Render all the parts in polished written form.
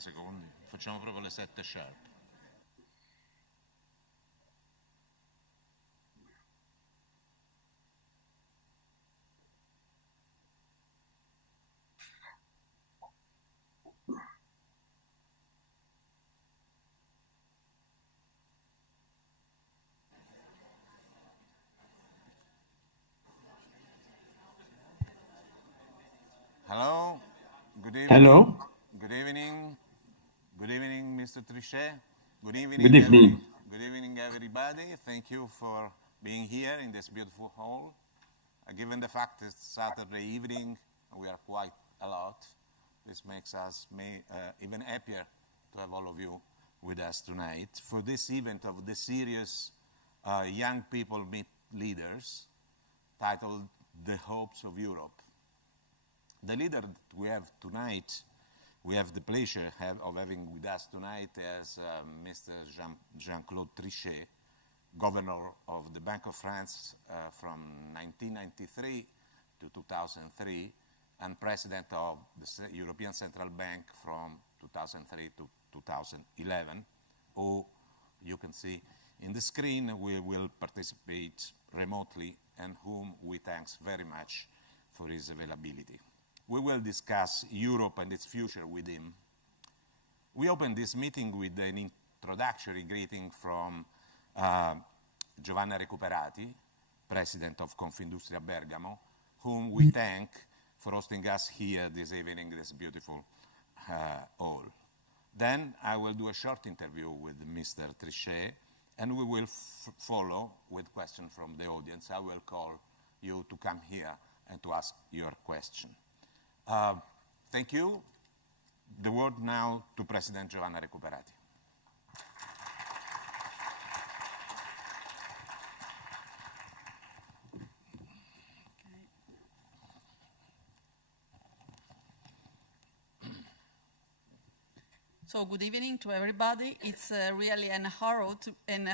secondi, facciamo proprio le 7 sharp. Hello, good evening. Hello. Good evening. Good evening, Mr. Trichet. Good evening. Good evening. Good evening, everybody. Thank you for being here in this beautiful hall. Given the fact it's Saturday evening, we are quite a lot. This makes us even happier to have all of you with us tonight for this event of the series Young People Meet Leaders, titled The Hopes of Europe. The leader that we have tonight, we have the pleasure of having with us tonight as Mr. Jean-Claude Trichet, governor of the Bank of France from 1993 to 2003, and president of the European Central Bank from 2003 to 2011, who you can see in the screen we will participate remotely and whom we thank very much for his availability. We will discuss Europe and its future with him. We opened this meeting with an introductory greeting from Giovanna Ricuperati, president of Confindustria Bergamo, whom we thank for hosting us here this evening in this beautiful hall. Then I will do a short interview with Mr. Trichet, and we will follow with questions from the audience. I will call you to come here and to ask your question. Thank you. The word now to President Giovanna Recuperati. So good evening to everybody. It's really an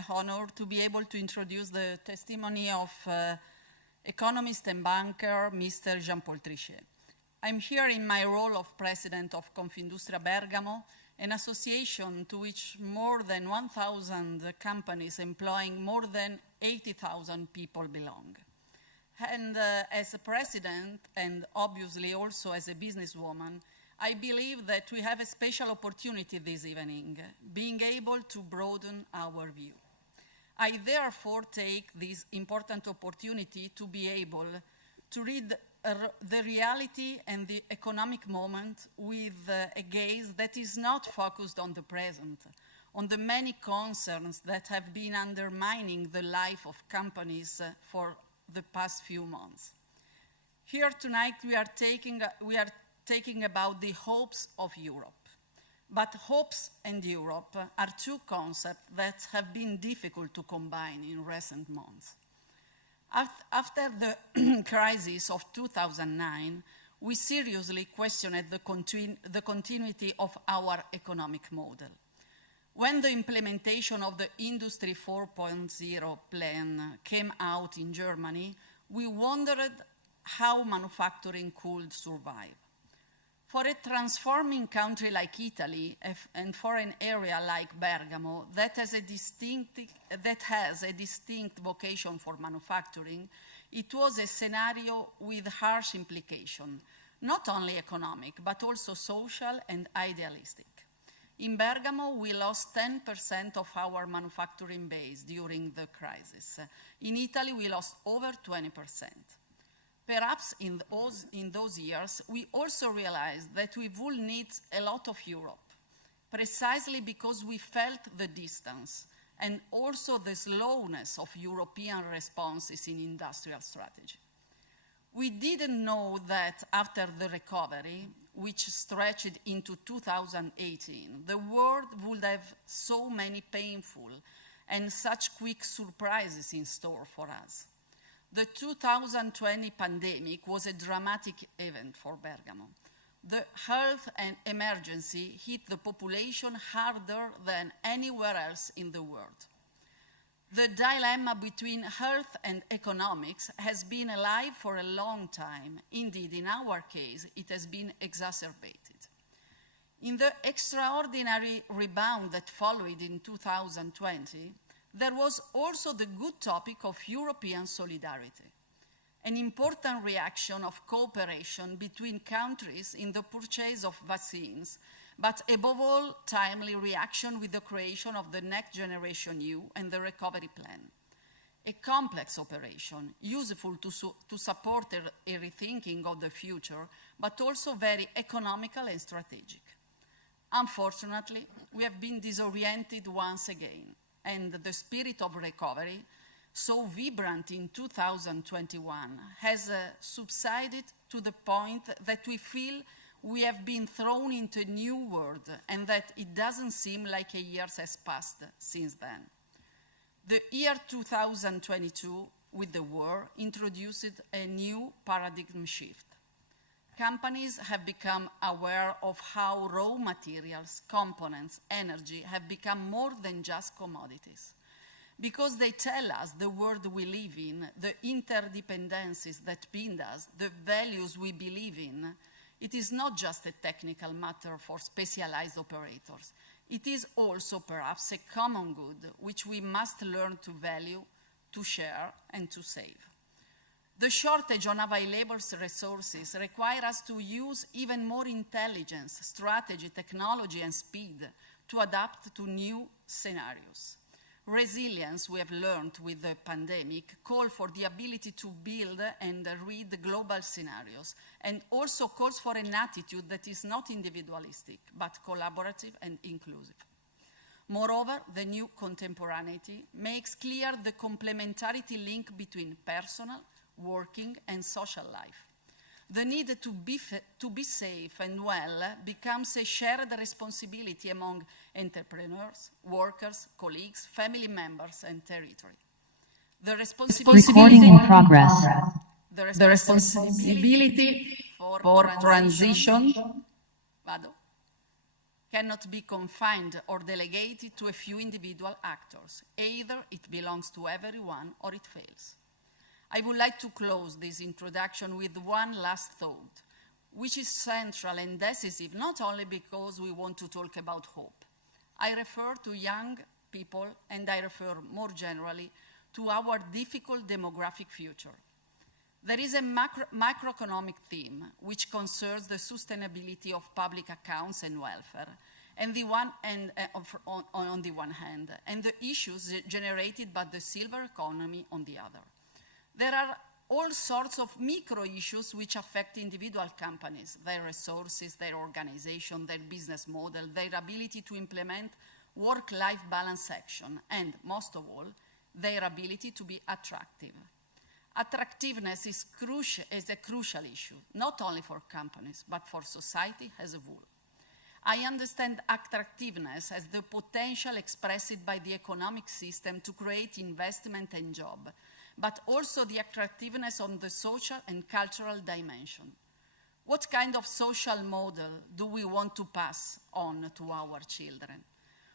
honor to be able to introduce the testimony of economist and banker, Mr. Jean-Claude Trichet. I'm here in my role of president of Confindustria Bergamo, an association to which more than 1,000 companies employing more than 80,000 people belong. And as a president, and obviously also as a businesswoman, I believe that we have a special opportunity this evening, being able to broaden our view. I therefore take this important opportunity to be able to read the reality and the economic moment with a gaze that is not focused on the present, on the many concerns that have been undermining the life of companies for the past few months. Here tonight we are talking about the hopes of Europe. But hopes and Europe are two concepts that have been difficult to combine in recent months. After the crisis of 2009, we seriously questioned the continuity of our economic model. When the implementation of the Industry 4.0 plan came out in Germany, we wondered how manufacturing could survive. For a transforming country like Italy and for an area like Bergamo that has a distinct vocation for manufacturing, it was a scenario with harsh implications, not only economic, but also social and idealistic. In Bergamo, we lost 10% of our manufacturing base during the crisis. In Italy, we lost over 20%. Perhaps in those years, we also realized that we will need a lot of Europe, precisely because we felt the distance and also the slowness of European responses in industrial strategy. We didn't know that after the recovery, which stretched into 2018, the world would have so many painful and such quick surprises in store for us. The 2020 pandemic was a dramatic event for Bergamo. The health and emergency hit the population harder than anywhere else in the world. The dilemma between health and economics has been alive for a long time. Indeed, in our case, it has been exacerbated. In the extraordinary rebound that followed in 2020, there was also the good topic of European solidarity, an important reaction of cooperation between countries in the purchase of vaccines, but above all, timely reaction with the creation of the Next Generation EU and the recovery plan. A complex operation, useful to support a rethinking of the future, but also very economical and strategic. Unfortunately, we have been disoriented once again, and the spirit of recovery, so vibrant in 2021, has subsided to the point that we feel we have been thrown into a new world and that it doesn't seem like a year has passed since then. The year 2022, with the war, introduced a new paradigm shift. Companies have become aware of how raw materials, components, energy have become more than just commodities. Because they tell us the world we live in, the interdependencies that bind us, the values we believe in, it is not just a technical matter for specialized operators. It is also perhaps a common good which we must learn to value, to share, and to save. The shortage on available resources require us to use even more intelligence, strategy, technology, and speed to adapt to new scenarios. Resilience, we have learned with the pandemic, calls for the ability to build and read global scenarios, and also calls for an attitude that is not individualistic, but collaborative and inclusive. Moreover, the new contemporaneity makes clear the complementarity link between personal, working, and social life. The need to be safe and well becomes a shared responsibility among entrepreneurs, workers, colleagues, family members, and territory. The responsibility for transition cannot be confined or delegated to a few individual actors. Either it belongs to everyone or it fails. I would like to close this introduction with one last thought, which is central and decisive not only because we want to talk about hope. I refer to young people, and I refer more generally to our difficult demographic future. There is a macroeconomic theme which concerns the sustainability of public accounts and welfare, on the one hand, and the issues generated by the silver economy on the other. There are all sorts of micro issues which affect individual companies, their resources, their organization, their business model, their ability to implement work-life balance action, and most of all, their ability to be attractive. Attractiveness is a crucial issue, not only for companies, but for society as a whole. I understand attractiveness as the potential expressed by the economic system to create investment and job, but also the attractiveness on the social and cultural dimension. What kind of social model do we want to pass on to our children?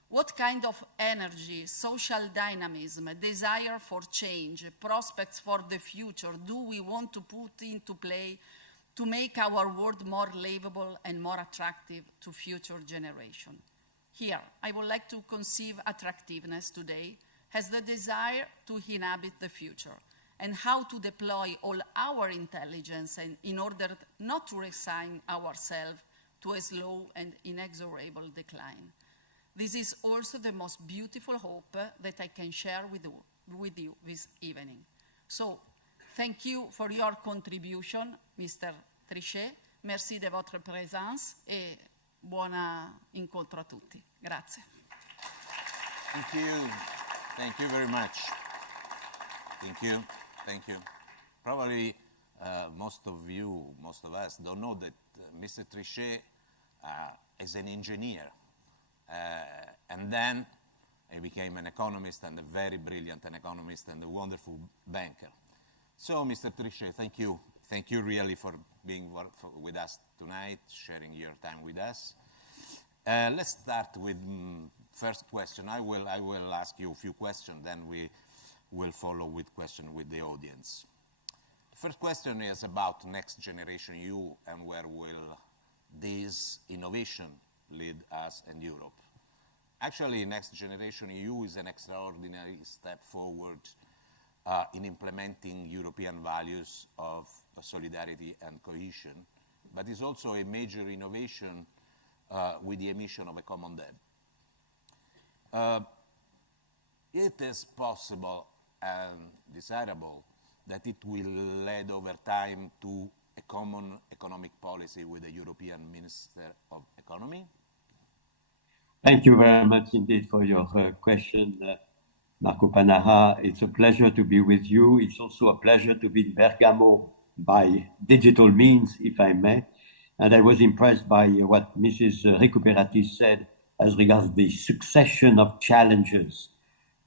What kind of energy, social dynamism, desire for change, prospects for the future do we want to put into play to make our world more livable and more attractive to future generations? Here, I would like to conceive attractiveness today as the desire to inhabit the future and how to deploy all our intelligence in order not to resign ourselves to a slow and inexorable decline. This is also the most beautiful hope that I can share with you this evening. So, thank you for your contribution, Mr. Trichet. Merci de votre présence et buon incontro a tutti. Grazie. Thank you. Thank you very much. Thank you. Thank you. Probably most of us don't know that Mr. Trichet is an engineer. And then he became an economist, and a very brilliant economist, and a wonderful banker. So, Mr. Trichet, thank you. Thank you really for being with us tonight, sharing your time with us. Let's start with first question. I will ask you a few questions, then we will follow with questions with the audience. The first question is about Next Generation EU, and where will this innovation lead us and Europe. Actually, Next Generation EU is an extraordinary step forward in implementing European values of solidarity and cohesion, but is also a major innovation with the emission of a common debt. It is possible and desirable that it will lead over time to a common economic policy with the European Minister of Economy. Thank you very much indeed for your question, Marco Panara. It's a pleasure to be with you. It's also a pleasure to be in Bergamo by digital means, if I may. And I was impressed by what Mrs. Ricuperati said as regards the succession of challenges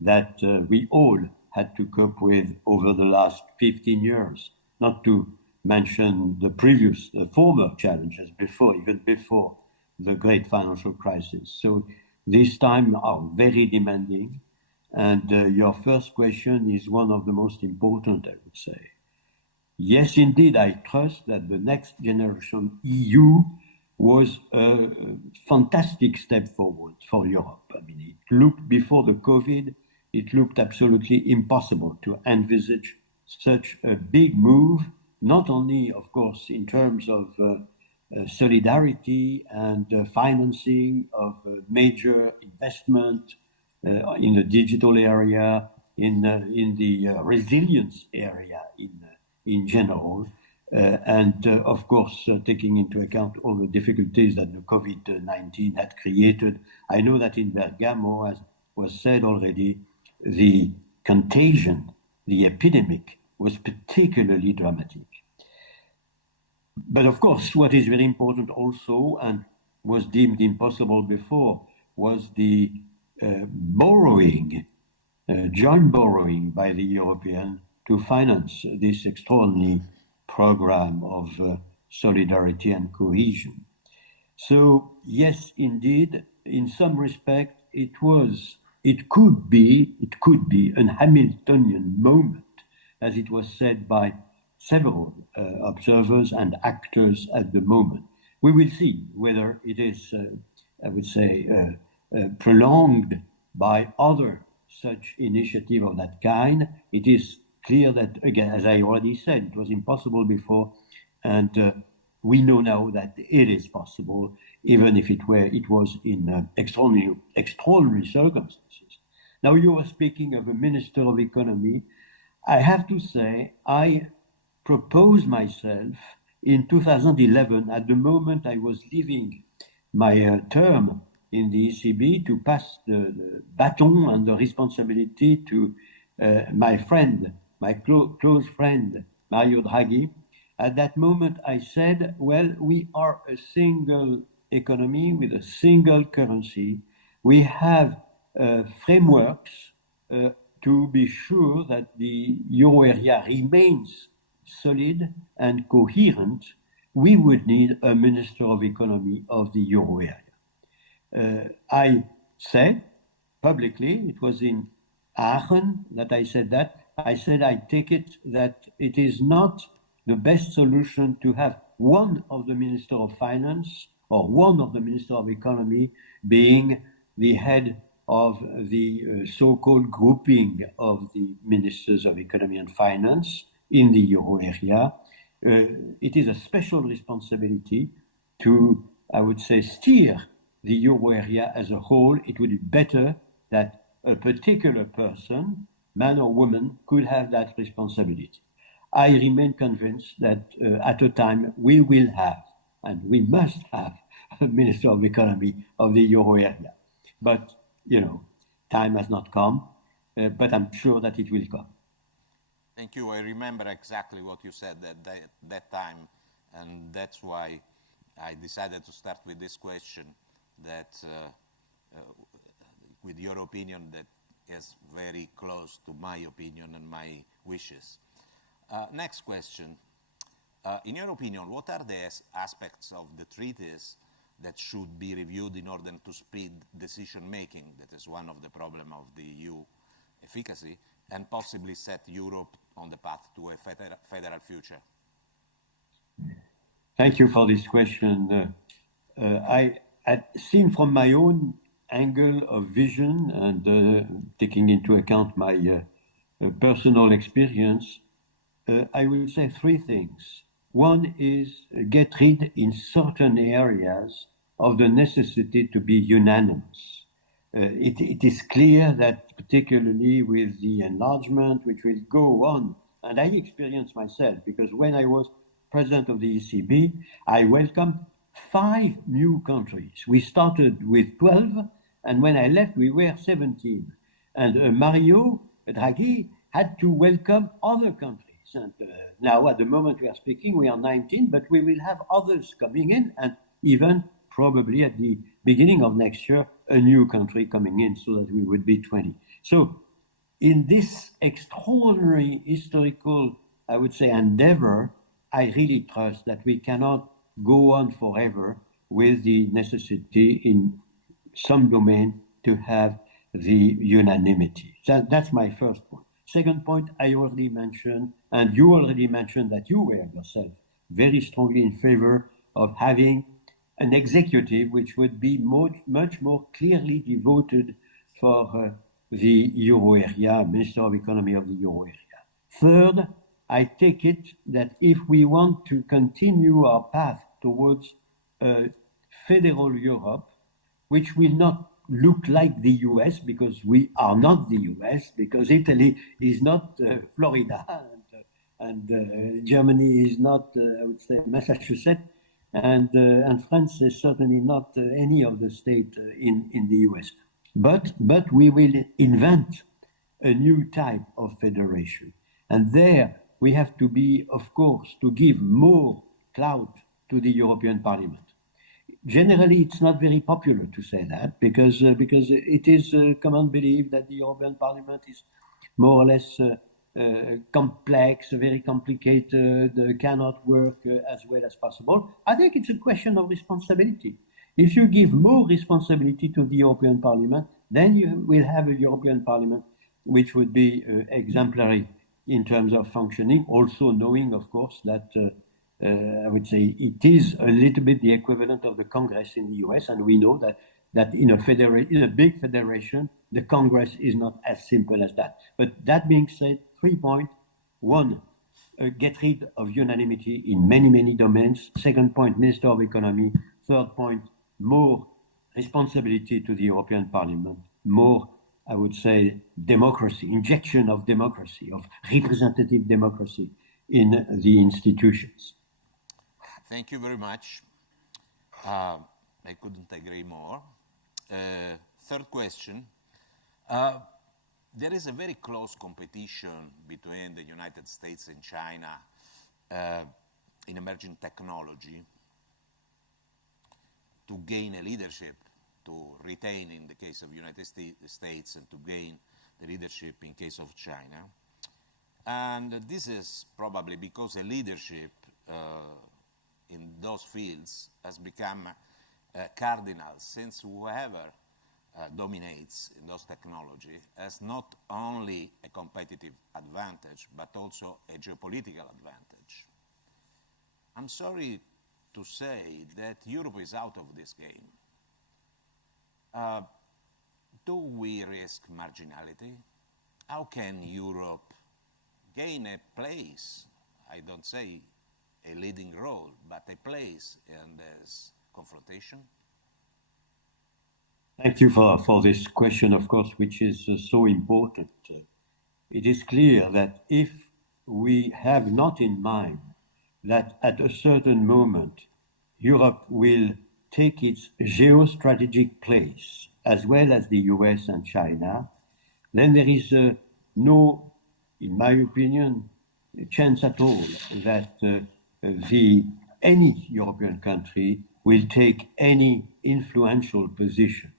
that we all had to cope with over the last 15 years, not to mention the previous, former challenges before, even before the great financial crisis. So this time are very demanding. And your first question is one of the most important, I would say. Yes, indeed, I trust that the Next Generation EU was a fantastic step forward for Europe. I mean, it looked before the COVID, it looked absolutely impossible to envisage such a big move, not only, of course, in terms of solidarity and financing of major investment in the digital area, in the resilience area in general, and of course, taking into account all the difficulties that the COVID-19 had created. I know that in Bergamo, as was said already, the contagion, the epidemic was particularly dramatic. But of course, what is very important also, and was deemed impossible before, was the joint borrowing by the European to finance this extraordinary program of solidarity and cohesion. So yes, indeed, in some respect, it could be an Hamiltonian moment, as it was said by several observers and actors at the moment. We will see whether it is, I would say, prolonged by other such initiative of that kind. It is clear that, again, as I already said, it was impossible before, and we know now that it is possible, even if it was in extraordinary circumstances. Now, you were speaking of a Minister of Economy. I have to say, I proposed myself in 2011, at the moment I was leaving my term in the ECB, to pass the baton and the responsibility to my friend, my close friend, Mario Draghi. At that moment, I said, well, we are a single economy with a single currency. We have frameworks to be sure that the euro area remains solid and coherent. We would need a Minister of Economy of the euro area. I said publicly, it was in Aachen that I said that. I said I take it that it is not the best solution to have one of the Minister of Finance or one of the Minister of Economy being the head of the so-called grouping of the Ministers of Economy and Finance in the euro area. It is a special responsibility to, I would say, steer the euro area as a whole. It would be better that a particular person, man or woman, could have that responsibility. I remain convinced that at a time we will have, and we must have, a Minister of Economy of the euro area. But, time has not come, but I'm sure that it will come. Thank you. I remember exactly what you said at that time, and that's why I decided to start with this question, that with your opinion that is very close to my opinion and my wishes. Next question. In your opinion, what are the aspects of the treaties that should be reviewed in order to speed decision-making? That is one of the problems of the EU efficacy, and possibly set Europe on the path to a federal future. Thank you for this question. seen from my own angle of vision and taking into account my personal experience, I would say three things. One is get rid in certain areas of the necessity to be unanimous. It is clear that particularly with the enlargement, which will go on, and I experienced myself, because when I was president of the ECB, I welcomed 5 new countries. We started with 12, and when I left, we were 17. And Mario Draghi had to welcome other countries. And now, at the moment we are speaking, we are 19, but we will have others coming in, and even probably at the beginning of next year, a new country coming in, so that we would be 20. So in this extraordinary historical, I would say, endeavor, I really trust that we cannot go on forever with the necessity in some domain to have the unanimity. That's my first point. Second point, I already mentioned, and you already mentioned that you were yourself very strongly in favor of having an executive which would be much more clearly devoted for the euro area, Minister of Economy of the euro area. Third, I take it that if we want to continue our path towards a federal Europe, which will not look like the US, because we are not the US, because Italy is not Florida, and Germany is not, I would say, Massachusetts, and France is certainly not any of the states in the US. But we will invent a new type of federation. And there we have to be, of course, to give more clout to the European Parliament. Generally, it's not very popular to say that because it is a common belief that the European Parliament is more or less complex, very complicated, cannot work as well as possible. I think it's a question of responsibility. If you give more responsibility to the European Parliament, then you will have a European Parliament which would be exemplary in terms of functioning, also knowing, of course, that I would say it is a little bit the equivalent of the Congress in the US, and we know that in a big federation, the Congress is not as simple as that. But that being said, 3 points. One, get rid of unanimity in many domains. Second point, Minister of Economy. Third point, more responsibility to the European Parliament. More, I would say, democracy, injection of democracy, of representative democracy in the institutions. Thank you very much. I couldn't agree more. Third question. There is a very close competition between the United States and China in emerging technology to gain a leadership, to retain in the case of the United States and to gain the leadership in case of China. And this is probably because a leadership in those fields has become cardinal, since whoever dominates in those technology has not only a competitive advantage, but also a geopolitical advantage. I'm sorry to say that Europe is out of this game. Do we risk marginality? How can Europe gain a place, I don't say a leading role, but a place in this confrontation? Thank you for this question, of course, which is so important. It is clear that if we have not in mind that at a certain moment Europe will take its geostrategic place, as well as the US and China, then there is no, in my opinion, chance at all that any European country will take any influential position.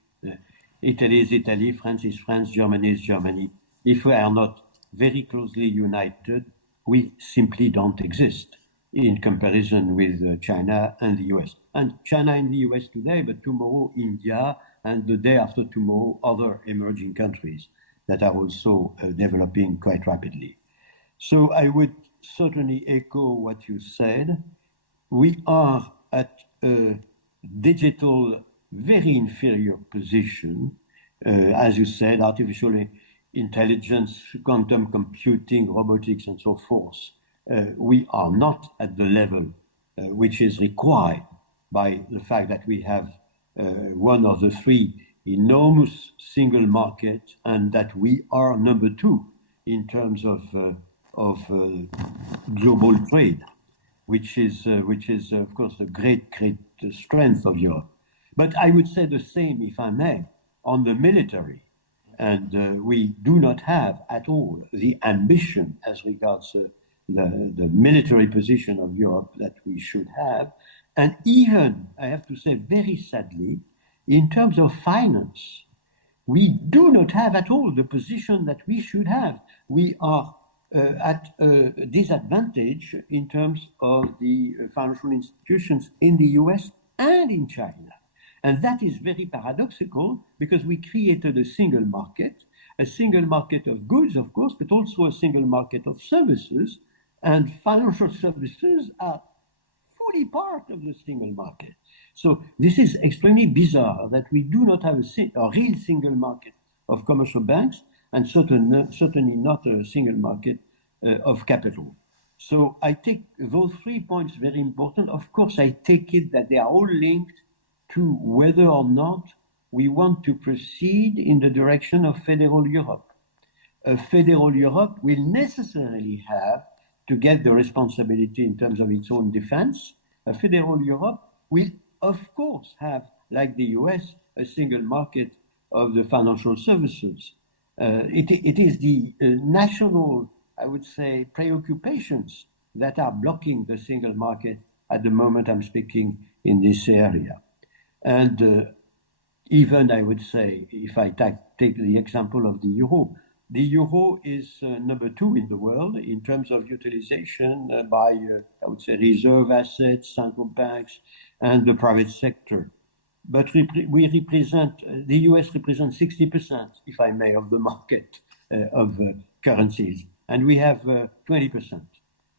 Italy is Italy, France is France, Germany is Germany. If we are not very closely united, we simply don't exist in comparison with China and the US. And China and the US today, but tomorrow India, and the day after tomorrow other emerging countries that are also developing quite rapidly. So I would certainly echo what you said. We are at a digital very inferior position. As you said, artificial intelligence, quantum computing, robotics, and so forth. We are not at the level which is required by the fact that we have one of the three enormous single market, and that we are number two in terms of global trade, which is of course the great strength of Europe. But I would say the same, if I may, on the military, and we do not have at all the ambition as regards the military position of Europe that we should have, and even, I have to say very sadly, in terms of finance, we do not have at all the position that we should have. We are at a disadvantage in terms of the financial institutions in the US and in China. And that is very paradoxical, because we created a single market of goods, of course, but also a single market of services, and financial services are fully part of the single market. So this is extremely bizarre that we do not have a real single market of commercial banks, and certainly not a single market of capital. So I take those 3 points very important. Of course, I take it that they are all linked to whether or not we want to proceed in the direction of federal Europe. A federal Europe will necessarily have to get the responsibility in terms of its own defense. A federal Europe will, of course, have, like the US, a single market of the financial services. It is the national, I would say, preoccupations that are blocking the single market at the moment I'm speaking in this area. And even, I would say, if I take the example of the euro is number 2 in the world in terms of utilization by, I would say, reserve assets, central banks, and the private sector. But we represent, the US represents 60%, if I may, of the market of currencies, and we have 20%.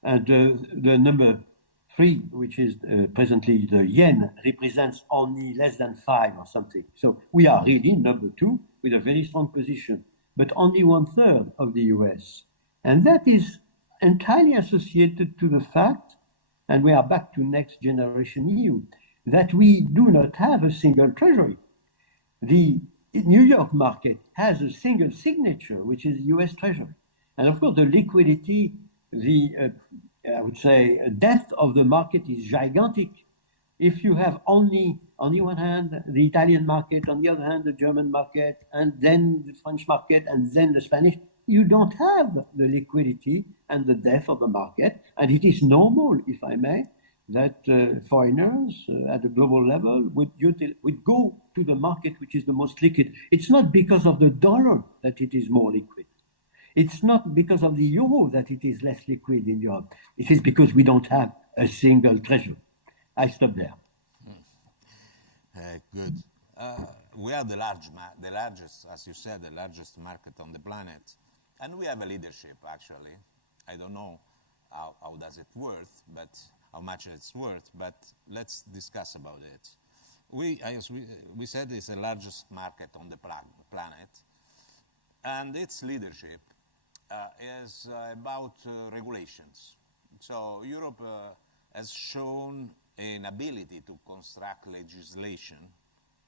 And the number 3, which is presently the yen, represents only less than 5 or something. So we are really number 2 with a very strong position, but only 1/3 of the US. And that is entirely associated to the fact, and we are back to next generation EU, that we do not have a single treasury. The New York market has a single signature, which is the US Treasury. And of course, the liquidity, I would say, depth of the market is gigantic. If you have only, on the one hand, the Italian market, on the other hand, the German market, and then the French market, and then the Spanish, you don't have the liquidity and the depth of the market. And it is normal, if I may, that foreigners at a global level would go to the market which is the most liquid. It's not because of the dollar that it is more liquid. It's not because of the euro that it is less liquid in Europe. It is because we don't have a single treasury. I stop there. Good. We are the largest, as you said, the largest market on the planet. And we have a leadership, actually. I don't know how does it worth, but how much it's worth, but let's discuss about it. As we said, it's the largest market on the planet, and its leadership is about regulations. So Europe has shown an ability to construct legislation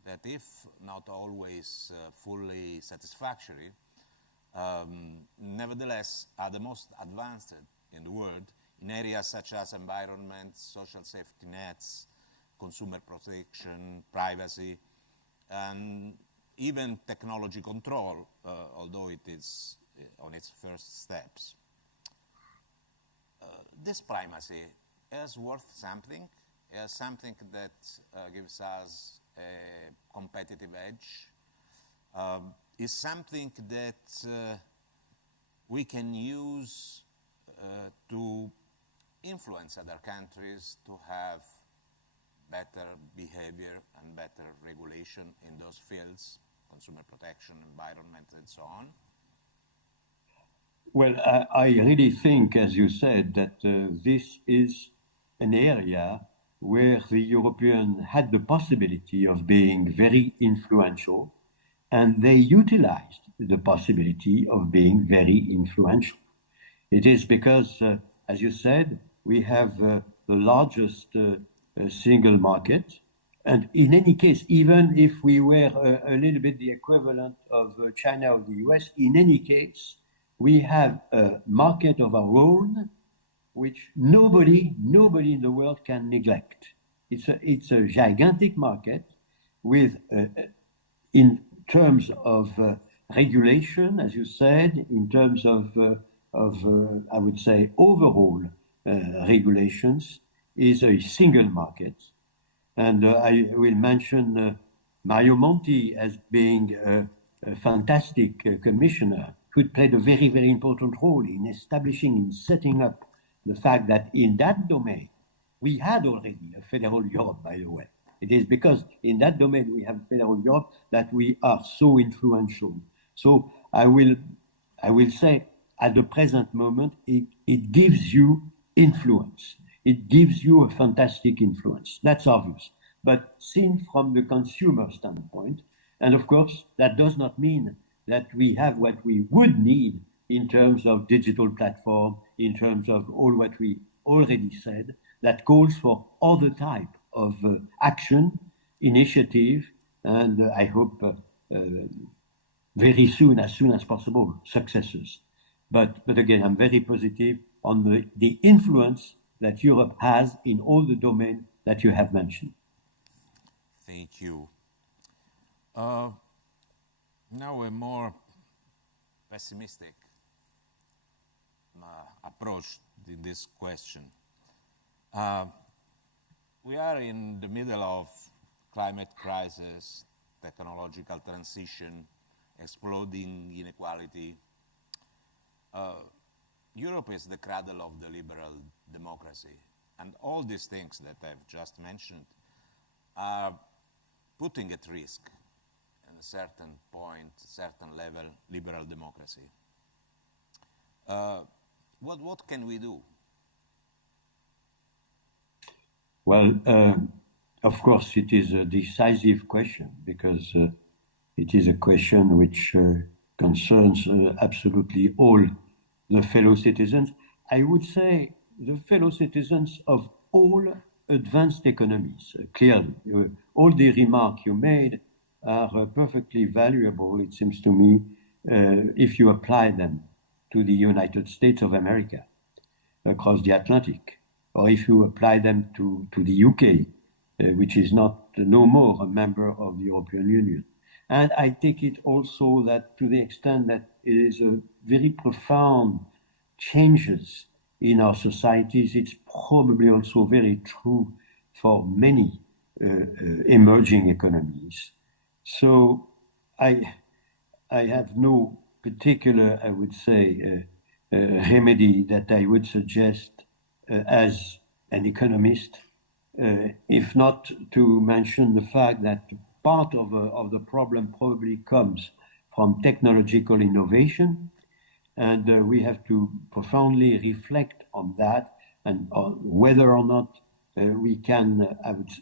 that, if not always fully satisfactory, nevertheless are the most advanced in the world in areas such as environment, social safety nets, consumer protection, privacy, and even technology control, although it is on its first steps. This primacy is worth something, is something that gives us a competitive edge, is something that we can use to influence other countries to have better behavior and better regulation in those fields, consumer protection, environment, and so on? Well, I really think, as you said, that this is an area where the Europeans had the possibility of being very influential, and they utilized the possibility of being very influential. It is because, as you said, we have the largest single market. And in any case, even if we were a little bit the equivalent of China or the US, in any case, we have a market of our own, which nobody in the world can neglect. It's a gigantic market with, in terms of regulation, as you said, in terms of I would say, overall regulations, is a single market. And I will mention Mario Monti as being a fantastic commissioner who played a very, very important role in establishing, in setting up the fact that in that domain, we had already a federal Europe, by the way. It is because in that domain we have federal Europe that we are so influential. So I will say at the present moment, it gives you influence. It gives you a fantastic influence. That's obvious. But seen from the consumer standpoint, and of course, that does not mean that we have what we would need in terms of digital platform, in terms of all what we already said, that calls for other type of action, initiative, and I hope very soon as possible, successes. But again, I'm very positive on the influence that Europe has in all the domains that you have mentioned. Thank you. Now a more pessimistic approach to this question. We are in the middle of climate crisis, technological transition, exploding inequality. Europe is the cradle of the liberal democracy, and all these things that I've just mentioned are putting at risk, at a certain point, certain level, liberal democracy. What can we do? Well, of course, it is a decisive question because it is a question which concerns absolutely all the fellow citizens. I would say the fellow citizens of all advanced economies, clearly. All the remarks you made are perfectly valuable, it seems to me, if you apply them to the United States of America, across the Atlantic, or if you apply them to the UK, which is no more a member of the European Union. And I take it also that to the extent that it is a very profound changes in our societies, it's probably also very true for many emerging economies. So I have no particular, I would say, remedy that I would suggest as an economist, if not to mention the fact that part of the problem probably comes from technological innovation, and we have to profoundly reflect on that and on whether or not we can,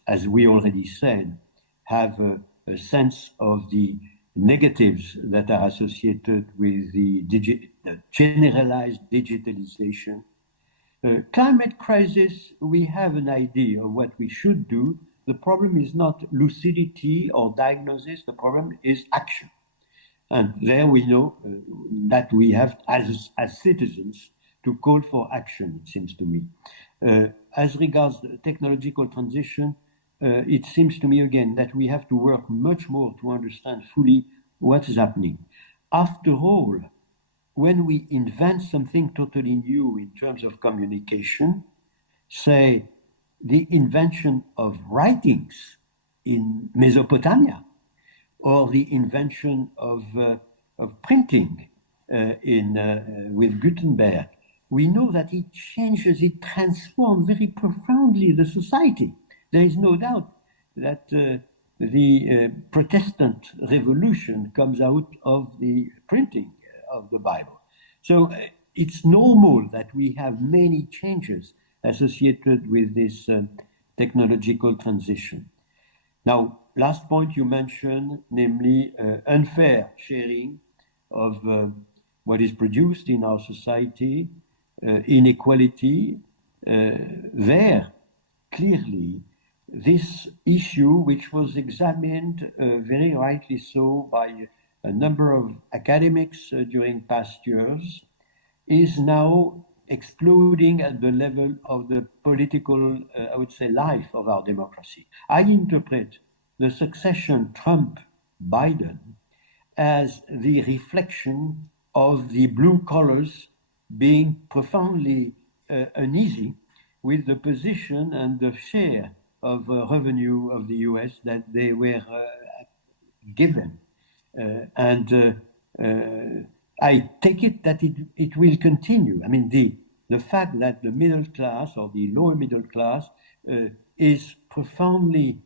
as we already said, have a sense of the negatives that are associated with the generalized digitalization. Climate crisis, we have an idea of what we should do. The problem is not lucidity or diagnosis, the problem is action. And there we know that we have, as citizens, to call for action, it seems to me. As regards the technological transition, it seems to me again that we have to work much more to understand fully what is happening. After all, when we invent something totally new in terms of communication, say the invention of writings in Mesopotamia, or the invention of printing with Gutenberg, we know that it changes, it transforms very profoundly the society. There is no doubt that the Protestant Revolution comes out of the printing of the Bible. So it's normal that we have many changes associated with this technological transition. Now, last point you mentioned, namely unfair sharing of what is produced in our society, inequality, there clearly this issue, which was examined very rightly so by a number of academics during past years, is now exploding at the level of the political, I would say, life of our democracy. I interpret the succession Trump-Biden as the reflection of the blue collars being profoundly uneasy with the position and the share of revenue of the US that they were given. I take it that it will continue. I mean, the fact that the middle class or the lower middle class is profoundly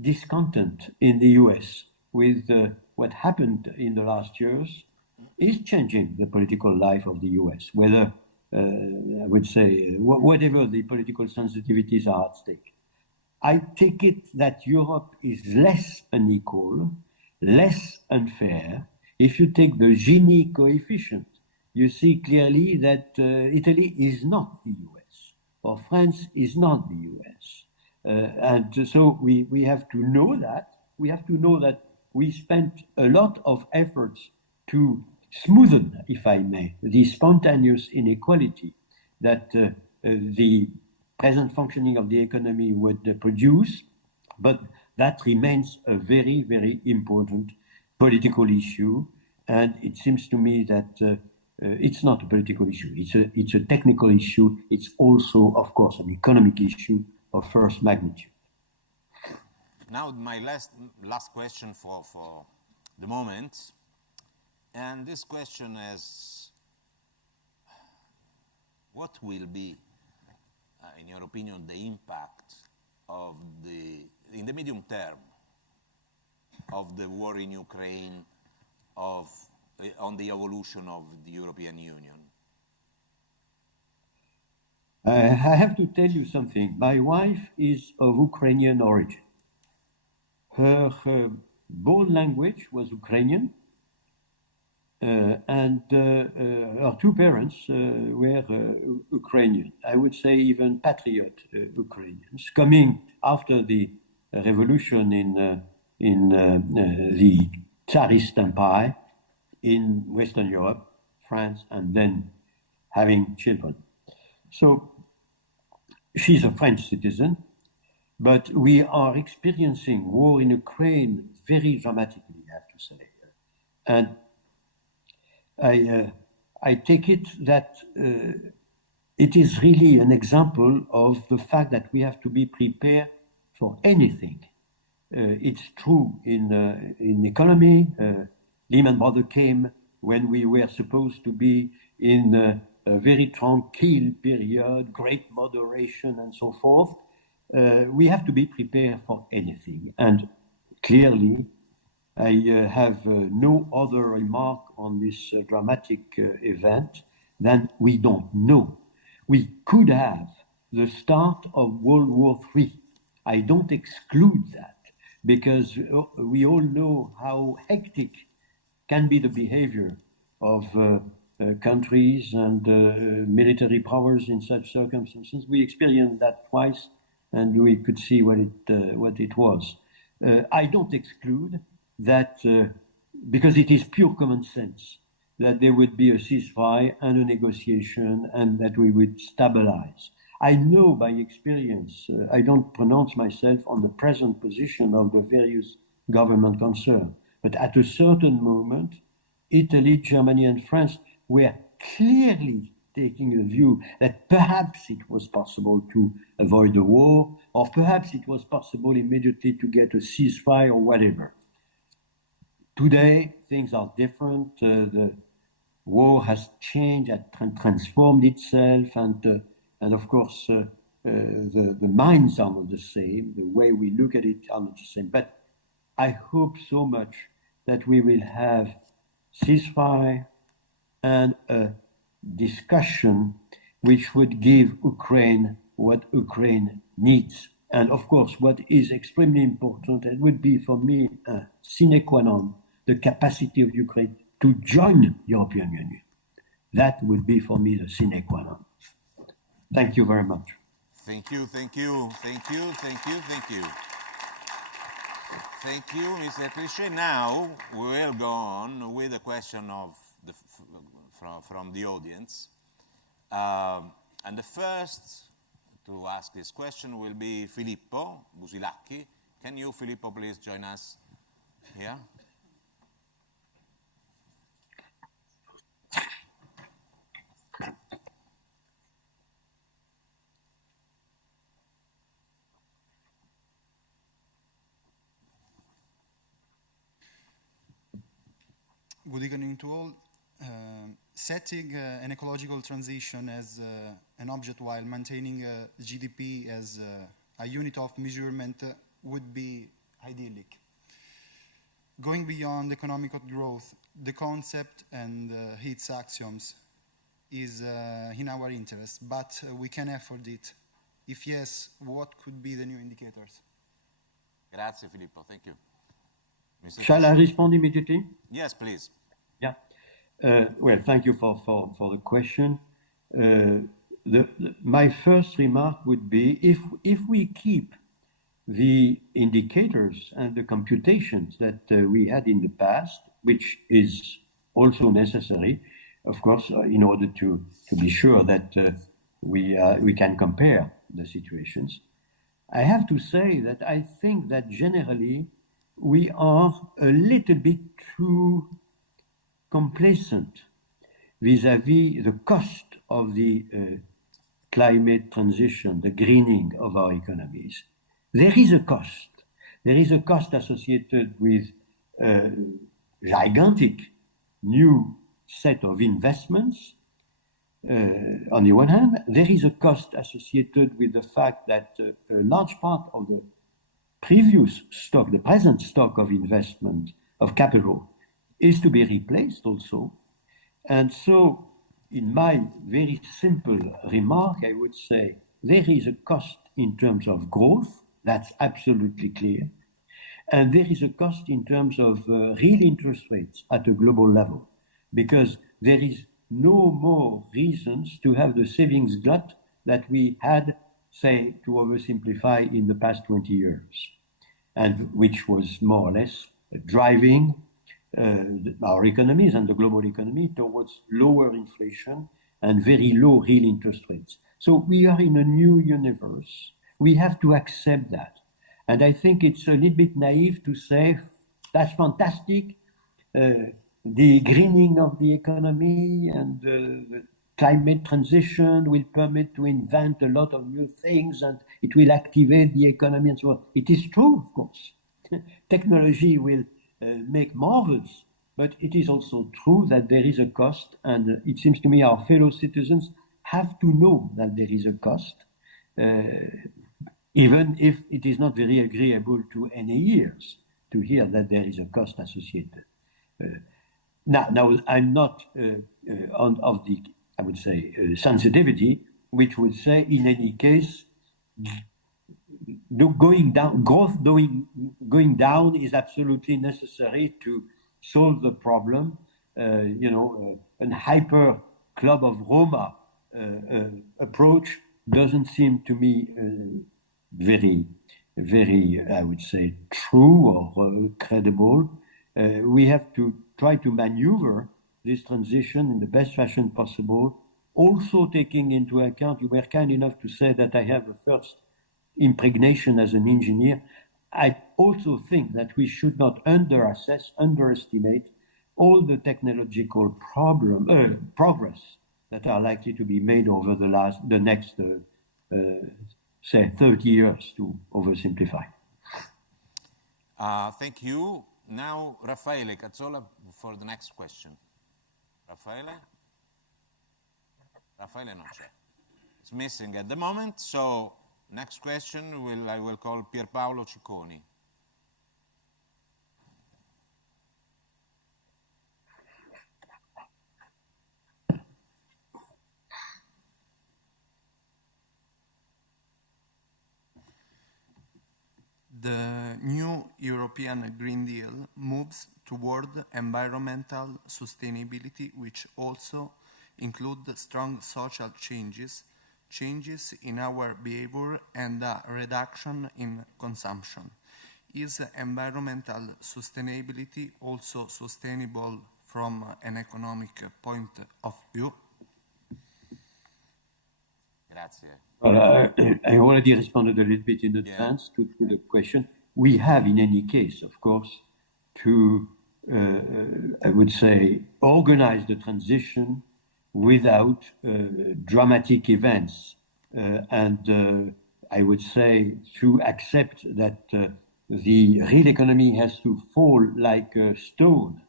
discontent in the US with what happened in the last years is changing the political life of the US, whether, I would say, whatever the political sensitivities are at stake. I take it that Europe is less unequal, less unfair. If you take the Gini coefficient, you see clearly that Italy is not the US, or France is not the US. And so we have to know that. We have to know that we spent a lot of efforts to smoothen, if I may, the spontaneous inequality that the present functioning of the economy would produce, but that remains a very, very important political issue. And it seems to me that it's not a political issue. It's a technical issue. It's also, of course, an economic issue of first magnitude. Now, my last question for the moment. And this question is, what will be, in your opinion, the impact of in the medium term, of the war in Ukraine, on the evolution of the European Union? I have to tell you something. My wife is of Ukrainian origin. Her born language was Ukrainian, and her two parents were Ukrainian. I would say even patriot Ukrainians, coming after the revolution in the Tsarist Empire in Western Europe, France, and then having children. So she's a French citizen, but we are experiencing war in Ukraine very dramatically, I have to say. And I take it that it is really an example of the fact that we have to be prepared for anything. It's true in economy. Lehman Brothers came when we were supposed to be in a very tranquil period, great moderation, and so forth. We have to be prepared for anything. And clearly, I have no other remark on this dramatic event than we don't know. We could have the start of World War III. I don't exclude that, because we all know how hectic can be the behavior of countries and military powers in such circumstances. We experienced that twice, and we could see what it was. I don't exclude that, because it is pure common sense, that there would be a ceasefire and a negotiation, and that we would stabilize. I know by experience, I don't pronounce myself on the present position of the various government concerned, but at a certain moment, Italy, Germany, and France were clearly taking a view that perhaps it was possible to avoid the war, or perhaps it was possible immediately to get a ceasefire or whatever. Today, things are different. The war has changed and transformed itself, and of course, the minds are not the same. The way we look at it are not the same. But I hope so much that we will have ceasefire and a discussion which would give Ukraine what Ukraine needs. And of course, what is extremely important, and would be for me sine qua non, the capacity of Ukraine to join European Union. That would be for me the sine qua non. Thank you very much. Thank you, thank you, thank you, thank you, thank you. Thank you, Mr. Trichet. Now we will go on with a question of from the audience. And the first to ask this question will be Filippo Busilacchi. Can you, Filippo, please join us here? Good evening to all. Setting an ecological transition as an object while maintaining GDP as a unit of measurement would be idyllic. Going beyond economic growth, the concept and its axioms is in our interest, but we can afford it. If yes, what could be the new indicators? Grazie, Filippo. Thank you. Mr. Shall I respond immediately? Yes, please. Yeah. Well, thank you for the question. My first remark would be, if we keep the indicators and the computations that we had in the past, which is also necessary, of course, in order to be sure that we can compare the situations, I have to say that I think that generally we are a little bit too complacent vis-à-vis the cost of the climate transition, the greening of our economies. There is a cost. There is a cost associated with a gigantic new set of investments. On the one hand, there is a cost associated with the fact that a large part of the previous stock, the present stock of investment, of capital, is to be replaced also. And so, in my very simple remark, I would say there is a cost in terms of growth, that's absolutely clear. And there is a cost in terms of real interest rates at a global level, because there is no more reasons to have the savings glut that we had, say, to oversimplify, in the past 20 years, and which was more or less driving our economies and the global economy towards lower inflation and very low real interest rates. So we are in a new universe. We have to accept that. And I think it's a little bit naive to say, that's fantastic, the greening of the economy and the climate transition will permit to invent a lot of new things and it will activate the economy and so on. It is true, of course. Technology will make marvels, but it is also true that there is a cost, and it seems to me our fellow citizens have to know that there is a cost, even if it is not very agreeable to any ears to hear that there is a cost associated. Now I'm not of the, I would say, sensitivity, which would say, in any case, going down is absolutely necessary to solve the problem. An hyper Club of Roma approach doesn't seem to me very, I would say, true or credible. We have to try to maneuver this transition in the best fashion possible, also taking into account, you were kind enough to say that I have a first impregnation as an engineer. I also think that we should not underestimate all the technological progress that are likely to be made over the next, say, 30 years, to oversimplify. Thank you. Now, Raffaele Cazzola for the next question. Raffaele non c'è. It's missing at the moment, so next question I will call Pierpaolo Cicconi. The new European Green Deal moves toward environmental sustainability, which also include strong social changes, changes in our behavior and a reduction in consumption. Is environmental sustainability also sustainable from an economic point of view? Grazie. Well, I already responded a little bit in advance to the question. We have, in any case, of course, to, I would say, organize the transition without dramatic events. And I would say to accept that the real economy has to fall like a stone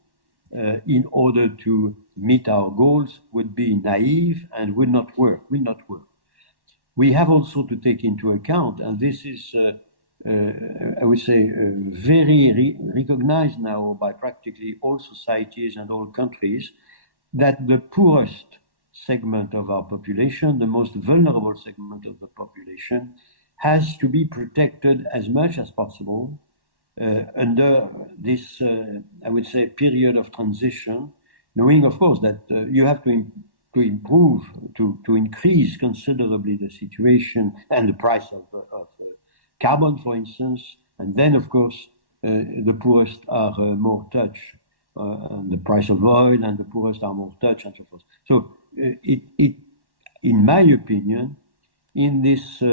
in order to meet our goals would be naive and will not work. We have also to take into account, and this is, I would say, very recognized now by practically all societies and all countries, that the poorest segment of our population, the most vulnerable segment of the population, has to be protected as much as possible under this, I would say, period of transition, knowing, of course, that you have to improve, to increase considerably the situation and the price of carbon, for instance, and then, of course, the poorest are more touched, and the price of oil, and the poorest are more touched, and so forth. So, in my opinion, in this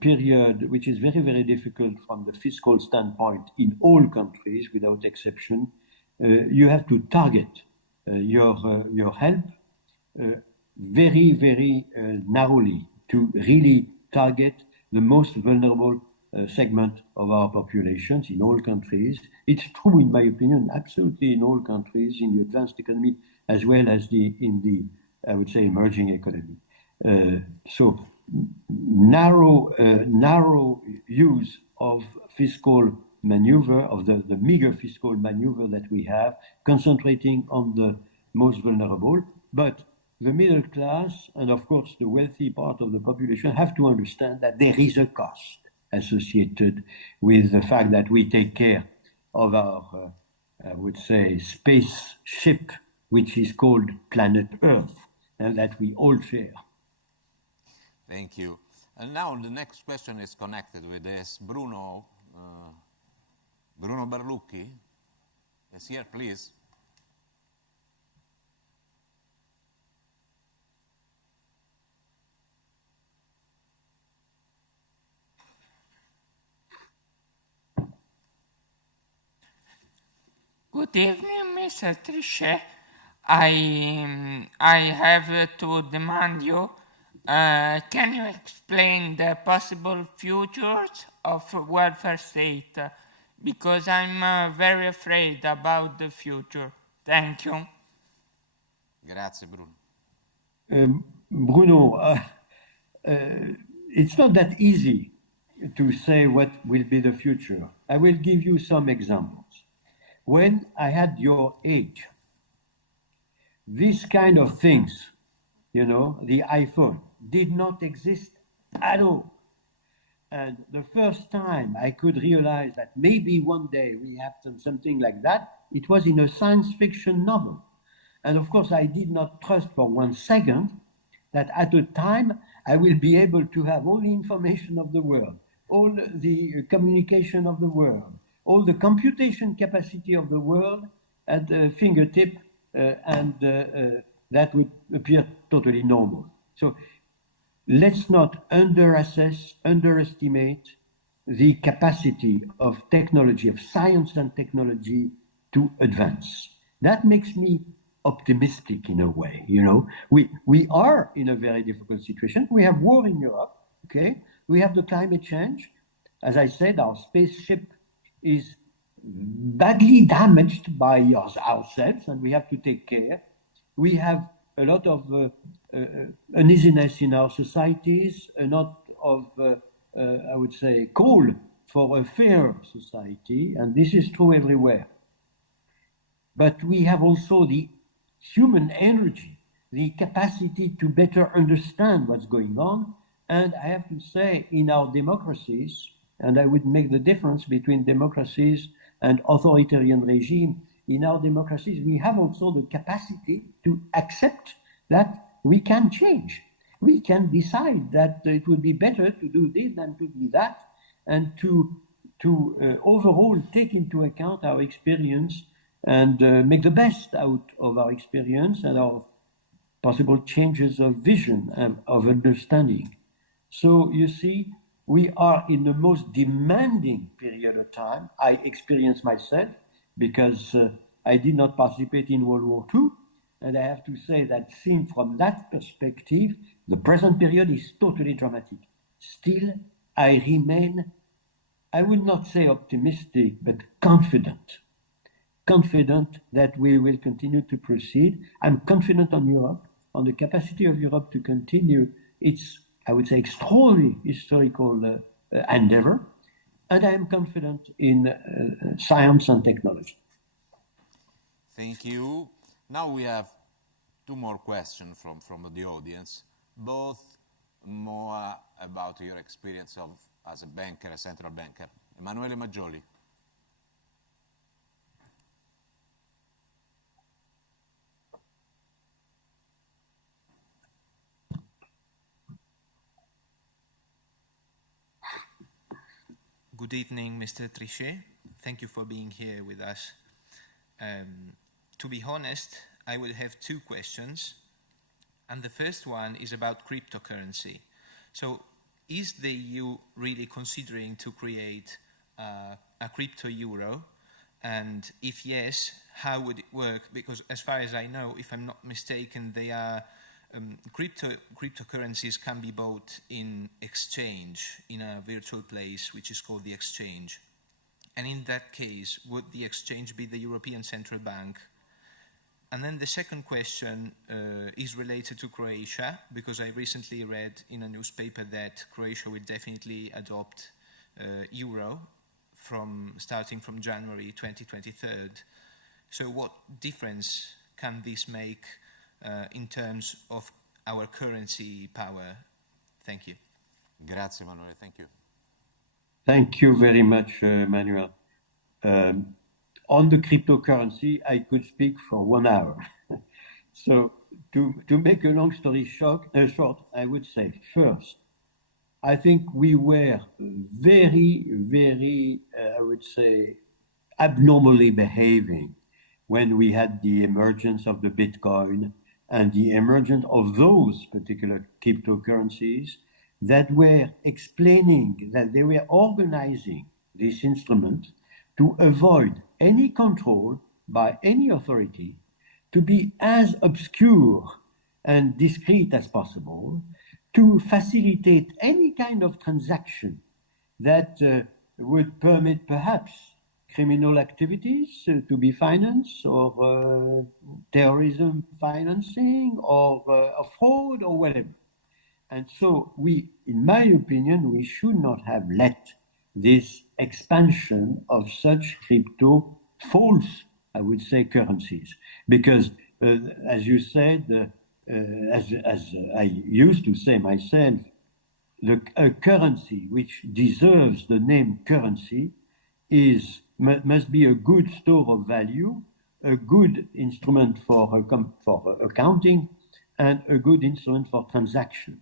period, which is very, very difficult from the fiscal standpoint in all countries, without exception, you have to target your help very, very narrowly to really target the most vulnerable segment of our populations in all countries. It's true, in my opinion, absolutely in all countries, in the advanced economy as well as in the, I would say, emerging economy. So narrow use of fiscal maneuver, of the meager fiscal maneuver that we have, concentrating on the most vulnerable, but the middle class and, of course, the wealthy part of the population have to understand that there is a cost associated with the fact that we take care of our, I would say, spaceship, which is called planet Earth, and that we all share. Thank you. And now the next question is connected with this. Bruno Berlucchi is here, please. Good evening, Mr. Trichet. I have to demand you, can you explain the possible futures of welfare state? Because I'm very afraid about the future. Thank you. Grazie, Bruno. Bruno, it's not that easy to say what will be the future. I will give you some examples. When I had your age, this kind of things, you know, the iPhone, did not exist at all. And the first time I could realize that maybe one day we have something like that, it was in a science fiction novel. And of course, I did not trust for 1 second that at a time I will be able to have all the information of the world, all the communication of the world, all the computation capacity of the world at the fingertip, and that would appear totally normal. So let's not underestimate the capacity of technology, of science and technology to advance. That makes me optimistic in a way, you know. We are in a very difficult situation. We have war in Europe, okay? We have the climate change. As I said, our spaceship is badly damaged by ourselves, and we have to take care. We have a lot of uneasiness in our societies, a lot of, I would say, call for a fair society, and this is true everywhere. But we have also the human energy, the capacity to better understand what's going on, and I have to say, in our democracies, and I would make the difference between democracies and authoritarian regime. In our democracies, we have also the capacity to accept that we can change. We can decide that it would be better to do this than to do that, and to overall take into account our experience and make the best out of our experience and our possible changes of vision and of understanding. So you see, we are in the most demanding period of time. I experienced myself because I did not participate in World War II. And I have to say that seen from that perspective, the present period is totally dramatic. Still, I remain, I would not say optimistic, but confident that we will continue to proceed. I'm confident on Europe, on the capacity of Europe to continue its, I would say, extraordinary historical endeavor. And I am confident in science and technology. Thank you. Now we have two more questions from the audience, both more about your experience as a banker, a central banker. Emanuele Maggioli. Good evening, Mr. Trichet. Thank you for being here with us. To be honest, I will have two questions. And the first one is about cryptocurrency. So is the EU really considering to create a crypto euro? And if yes, how would it work? Because as far as I know, if I'm not mistaken, they are cryptocurrencies can be bought in exchange in a virtual place, which is called the exchange. And in that case, would the exchange be the European Central Bank? And then the second question is related to Croatia, because I recently read in a newspaper that Croatia will definitely adopt euro starting from January 2023. So what difference can this make in terms of our currency power? Thank you. Grazie, Emanuele. Thank you. Thank you very much, Manuel. On the cryptocurrency, I could speak for 1 hour. So to make a long story short, I would say first, I think we were very, very, I would say, abnormally behaving when we had the emergence of the Bitcoin and the emergence of those particular cryptocurrencies that were explaining that they were organizing this instrument to avoid any control by any authority, to be as obscure and discreet as possible, to facilitate any kind of transaction that would permit perhaps criminal activities to be financed, or terrorism financing, or fraud, or whatever. And so in my opinion, we should not have let this expansion of such crypto false, I would say, currencies. Because, as you said, as I used to say myself, a currency which deserves the name currency must be a good store of value, a good instrument for accounting, and a good instrument for transaction.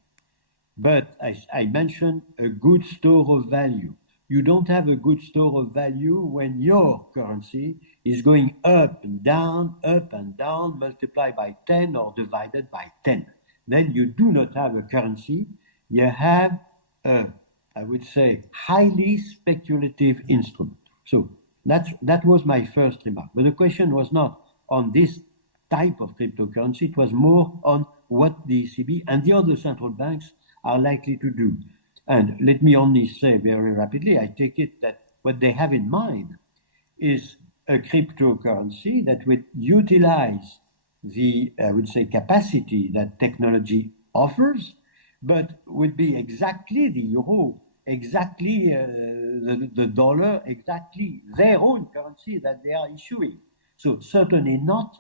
But as I mentioned, a good store of value. You don't have a good store of value when your currency is going up and down, multiplied by 10 or divided by 10. Then you do not have a currency. You have a, I would say, highly speculative instrument. So that was my first remark. But the question was not on this type of cryptocurrency. It was more on what the ECB and the other central banks are likely to do. And let me only say very rapidly, I take it that what they have in mind is a cryptocurrency that would utilize the, I would say, capacity that technology offers, but would be exactly the euro, exactly the dollar, exactly their own currency that they are issuing. So certainly not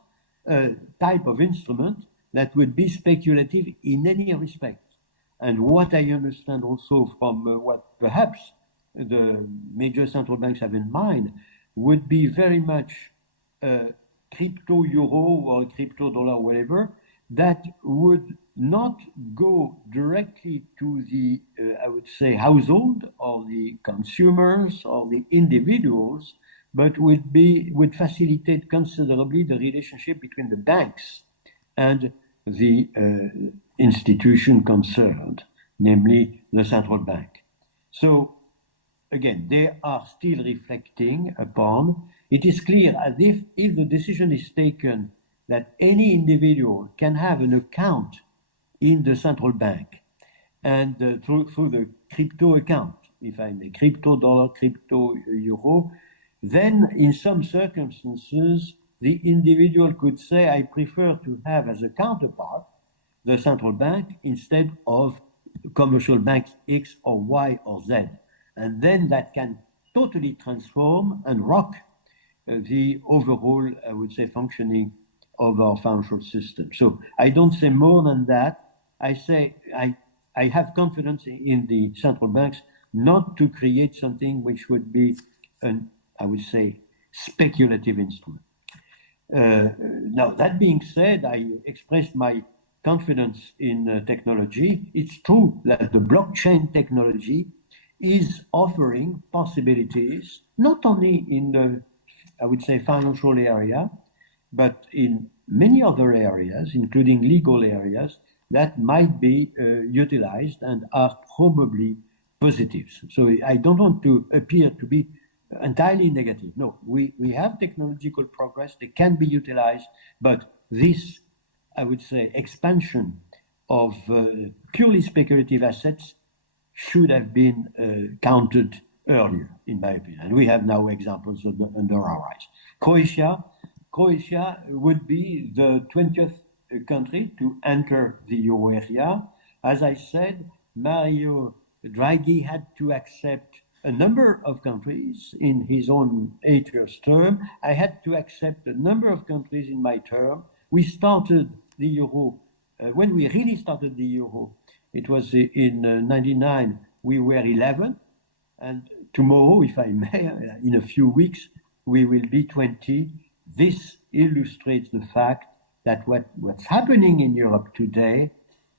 a type of instrument that would be speculative in any respect. And what I understand also from what perhaps the major central banks have in mind would be very much crypto euro or crypto dollar, whatever, that would not go directly to the, I would say, household or the consumers or the individuals, but would facilitate considerably the relationship between the banks and the institution concerned, namely the central bank. So again, they are still reflecting upon. It is clear as if the decision is taken that any individual can have an account in the central bank and through the crypto account, if I may, crypto dollar, crypto euro, then in some circumstances, the individual could say, I prefer to have as a counterpart the central bank instead of commercial banks X or Y or Z. And then that can totally transform and rock the overall, I would say, functioning of our financial system. So I don't say more than that. I say I have confidence in the central banks not to create something which would be an, I would say, speculative instrument. Now, that being said, I expressed my confidence in technology. It's true that the blockchain technology is offering possibilities, not only in the, I would say, financial area, but in many other areas, including legal areas, that might be utilized and are probably positives. So I don't want to appear to be entirely negative. No, we have technological progress, they can be utilized, but this, I would say, expansion of purely speculative assets should have been counted earlier, in my opinion. And we have now examples under our eyes. Croatia would be the 20th country to enter the euro area. As I said, Mario Draghi had to accept a number of countries in his own 8 years term. I had to accept a number of countries in my term. We started the euro, when we really started the euro, it was in 99, we were 11. And tomorrow, if I may, in a few weeks, we will be 20. This illustrates the fact that what's happening in Europe today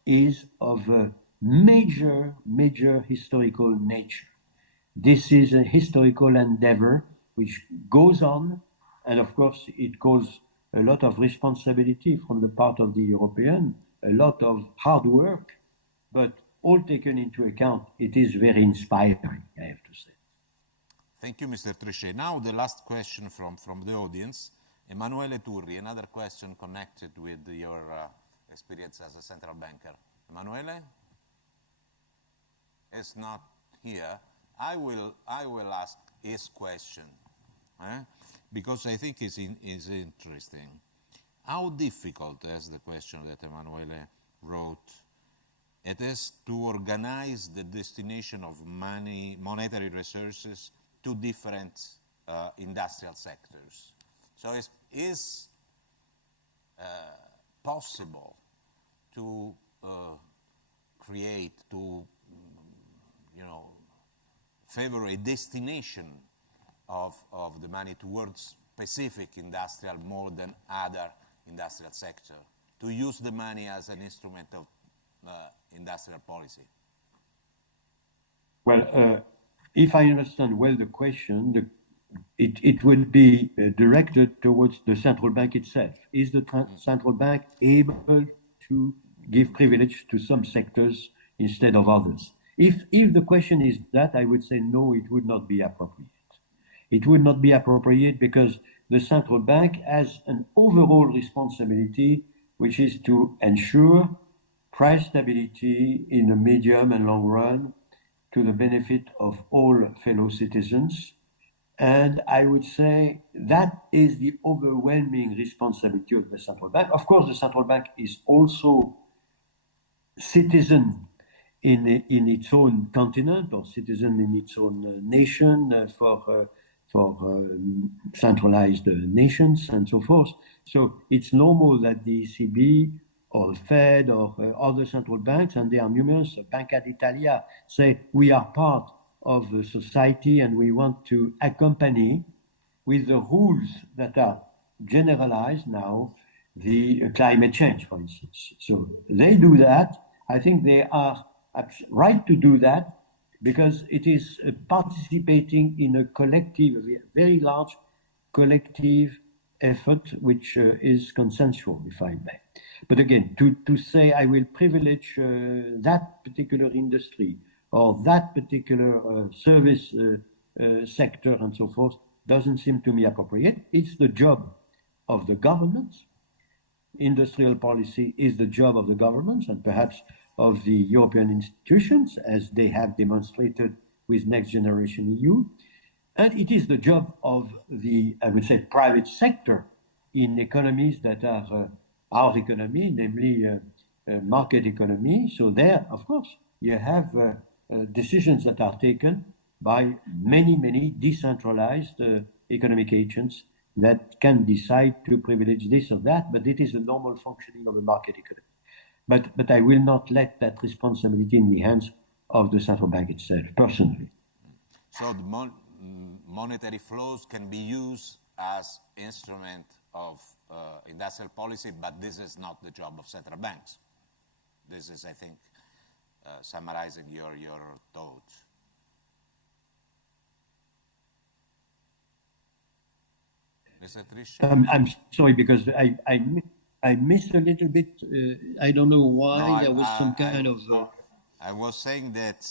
is of a major historical nature. This is a historical endeavor which goes on, and of course it calls a lot of responsibility from the part of the European, a lot of hard work, but all taken into account, it is very inspiring, I have to say. Thank you, Mr. Trichet. Now the last question from the audience. Emanuele Turri, another question connected with your experience as a central banker. Emanuele is not here. I will ask his question, because I think it's interesting. How difficult is the question that Emanuele wrote? It is to organize the destination of monetary resources to different industrial sectors. So is possible to create, to favor a destination of the money towards specific industrial more than other industrial sector, to use the money as an instrument of industrial policy? Well, if I understand well the question, it would be directed towards the central bank itself. Is the central bank able to give privilege to some sectors instead of others? If the question is that, I would say no, it would not be appropriate. It would not be appropriate because the central bank has an overall responsibility, which is to ensure price stability in the medium and long run to the benefit of all fellow citizens. And I would say that is the overwhelming responsibility of the central bank. Of course, the central bank is also citizen in its own continent or citizen in its own nation for centralized nations and so forth. So it's normal that the ECB or the Fed or other central banks, and there are numerous, Banca d'Italia, say we are part of the society, and we want to accompany with the rules that are generalized now, the climate change, for instance. So they do that. I think they are right to do that because it is participating in a collective, very large collective effort, which is consensual, if I may. But again, to say I will privilege that particular industry or that particular service sector and so forth doesn't seem to me appropriate. It's the job of the governments. Industrial policy is the job of the governments and perhaps of the European institutions, as they have demonstrated with Next Generation EU. And it is the job of the, I would say, private sector in economies that are our economy, namely market economy. So there, of course, you have decisions that are taken by many decentralized economic agents that can decide to privilege this or that, but it is the normal functioning of the market economy. But I will not let that responsibility in the hands of the central bank itself, personally. So the monetary flows can be used as instrument of industrial policy, but this is not the job of central banks. This is, I think, summarizing your thoughts. Mr. Trichet? I'm sorry, because I missed a little bit. I don't know why. There was some kind of... I was saying that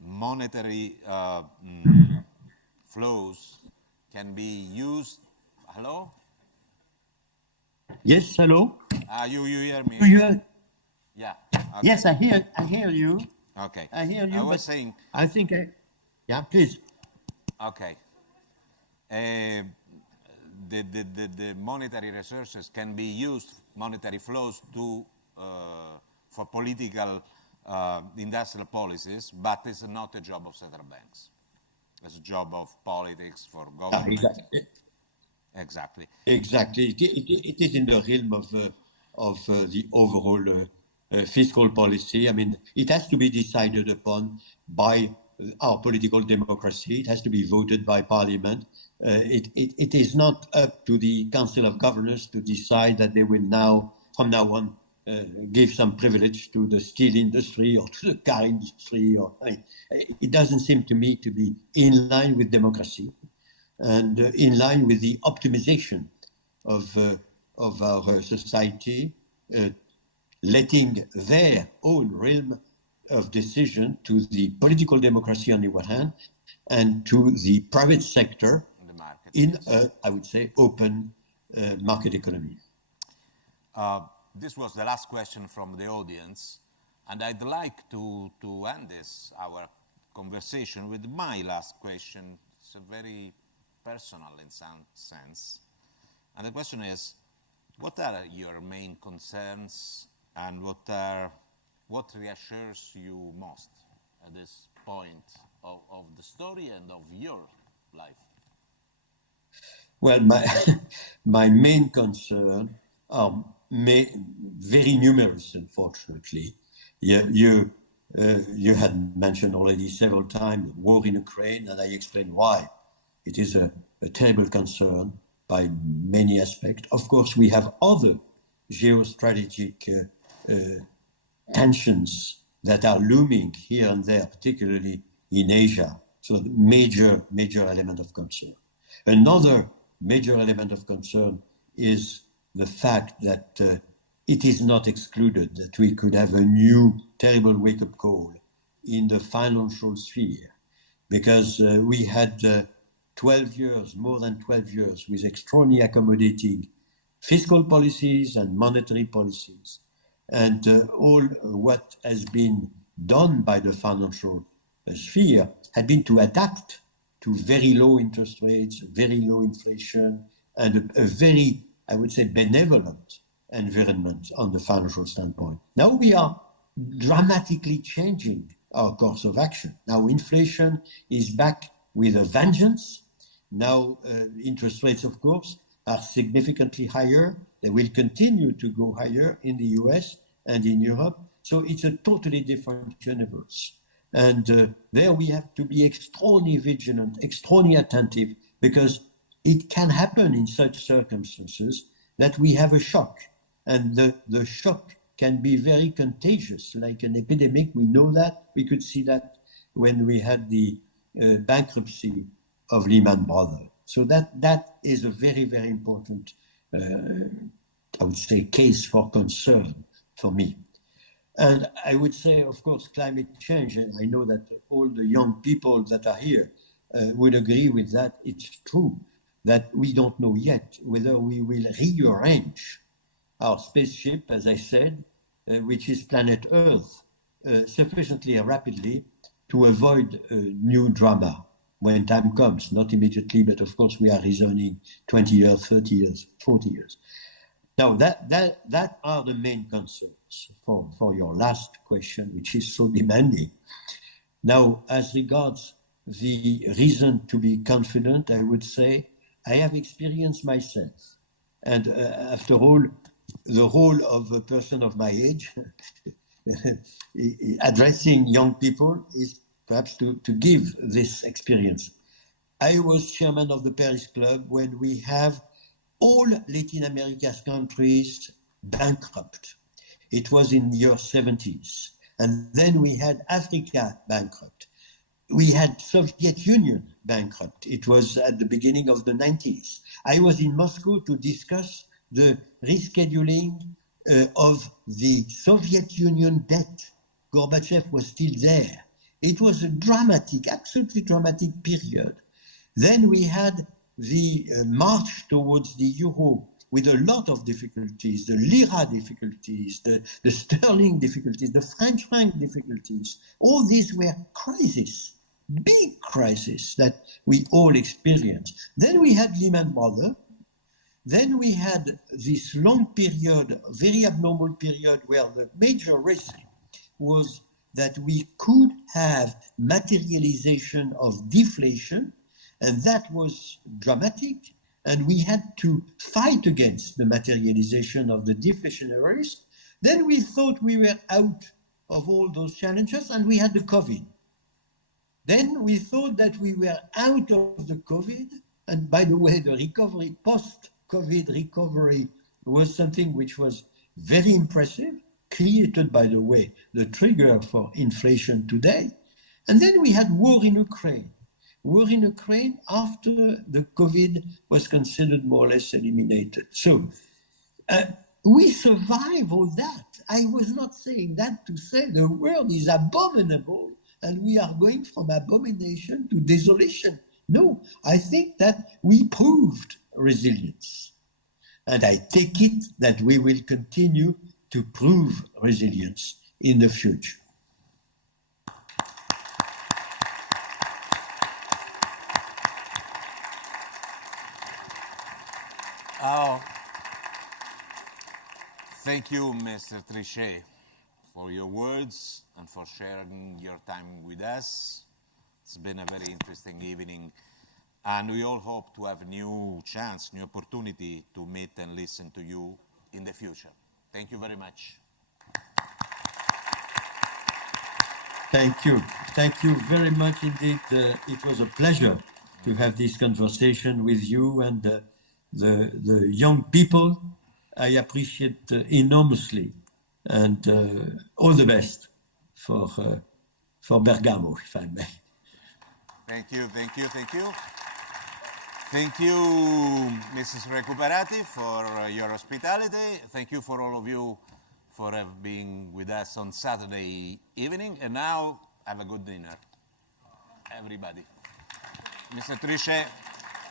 monetary flows can be used... Hello? Yes, hello? You hear me? Do you... Yeah. Okay. Yes, I hear you. Okay. I hear you. I was saying... I think yeah, please. Okay. The monetary resources can be used, monetary flows, to for political industrial policies, but it's not a job of central banks. It's a job of politics for government. Exactly. Exactly. It is in the realm of the overall fiscal policy. I mean, it has to be decided upon by our political democracy. It has to be voted by Parliament. It is not up to the Council of Governors to decide that they will now, from now on, give some privilege to the steel industry or to the car industry. It doesn't seem to me to be in line with democracy and in line with the optimization of our society, letting their own realm of decision to the political democracy on the one hand, and to the private sector in a, I would say, open market economy. This was the last question from the audience, and I'd like to end our conversation with my last question. It's very personal in some sense. And the question is, what are your main concerns and what reassures you most at this point of the story and of your life? Well, my main concern are very numerous, unfortunately. You had mentioned already several times war in Ukraine, and I explained why. It is a terrible concern by many aspects. Of course, we have other geostrategic tensions that are looming here and there, particularly in Asia. So major element of concern. Another major element of concern is the fact that it is not excluded that we could have a new terrible wake-up call in the financial sphere, because we had 12 years, more than 12 years, with extraordinarily accommodating fiscal policies and monetary policies. And all what has been done by the financial sphere had been to adapt to very low interest rates, very low inflation, and a very, I would say, benevolent environment on the financial standpoint. Now we are dramatically changing our course of action. Now inflation is back with a vengeance. Now interest rates, of course, are significantly higher. They will continue to go higher in the US and in Europe. So it's a totally different universe. And there we have to be extraordinarily vigilant, extraordinarily attentive, because it can happen in such circumstances that we have a shock. And the shock can be very contagious, like an epidemic. We know that. We could see that when we had the bankruptcy of Lehman Brothers. So that is a very, very important, I would say, case for concern for me. And I would say, of course, climate change, and I know that all the young people that are here would agree with that. It's true that we don't know yet whether we will rearrange our spaceship, as I said, which is planet Earth, sufficiently rapidly to avoid new drama when time comes, not immediately, but of course we are reasoning 20 years, 30 years, 40 years. Now that are the main concerns for your last question, which is so demanding. Now, as regards the reason to be confident, I would say I have experienced myself. And after all, the role of a person of my age addressing young people is perhaps to give this experience. I was chairman of the Paris Club when we have all Latin America's countries bankrupt. It was in the year 70s. And then we had Africa bankrupt. We had Soviet Union bankrupt. It was at the beginning of the 90s. I was in Moscow to discuss the rescheduling of the Soviet Union debt. Gorbachev was still there. It was a dramatic, absolutely dramatic period. Then we had the march towards the euro with a lot of difficulties, the lira difficulties, the sterling difficulties, the French franc difficulties. All these were crises, big crises that we all experienced. Then we had Lehman Brothers. Then we had this long period, very abnormal period, where the major risk was that we could have materialization of deflation, and that was dramatic, and we had to fight against the materialization of the deflationary risk. Then we thought we were out of all those challenges, and we had the COVID. Then we thought that we were out of the COVID, and by the way, the recovery, post-COVID recovery was something which was very impressive, created, by the way, the trigger for inflation today. And then we had war in Ukraine. War in Ukraine after the COVID was considered more or less eliminated. So we survive all that. I was not saying that to say the world is abominable and we are going from abomination to desolation. No, I think that we proved resilience. And I take it that we will continue to prove resilience in the future. Oh, thank you, Mr. Trichet, for your words and for sharing your time with us. It's been a very interesting evening, and we all hope to have a new chance, new opportunity to meet and listen to you in the future. Thank you very much. Thank you. Thank you very much indeed. It was a pleasure to have this conversation with you and the young people. I appreciate enormously, and all the best for Bergamo, if I may. Thank you, thank you, thank you. Thank you, Mrs. Recuperati, for your hospitality. Thank you for all of you for being with us on Saturday evening. And now, have a good dinner, everybody. Mr. Trichet.